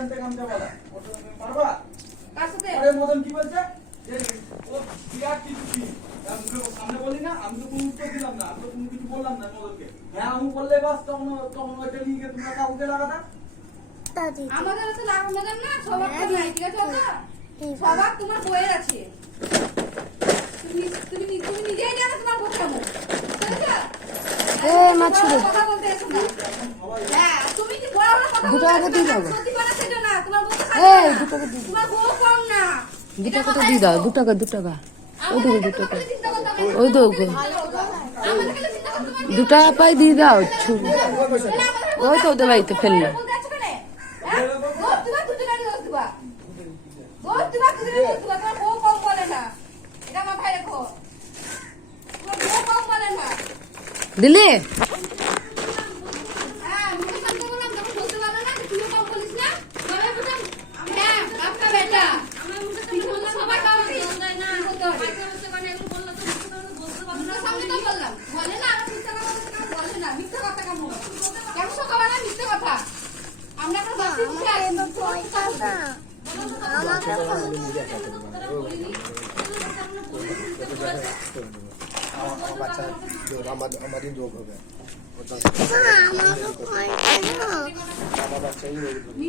জানতে কামতে বলা ওটা তুমি পারবা? কার সাথে? আরে মদন কি বলছে যে ও বিরাট কিছু কি আমি মুখের সামনে বলি না, আমি তো কোনো উত্তর দিলাম না, আমি তো কোনো কিছু বললাম না মদনকে। হ্যাঁ আমি বললে বাস তখন ওইটা নিয়ে গিয়ে তোমরা কাউকে লাগাতা। আমাদের তো লাগাবেন না, স্বভাব তো নাই, ঠিক আছে? স্বভাব তোমার বইয়ের আছে, তুমি নিজেই জানো তোমার বউ কেমন, ঠিক আছে? কথা বলতে এসো না। হ্যাঁ, তুমি কি বড় বড় কথা বলতে এসো না, সত্যি কথা সেটা না, তোমার বউ তোমার বউ কম না। 2 টাকা তো দিয়ে দাও, 2 টাকা 2 টাকা। ওই দেখো 2 টাকা, ওই দেখো 2 টাকা পাই দিয়ে দাও। ওই তো ওদের বাড়িতে ফেললো। দিলে বাচ্চা আমাদের রোগ হবে। আমার বাচ্চাই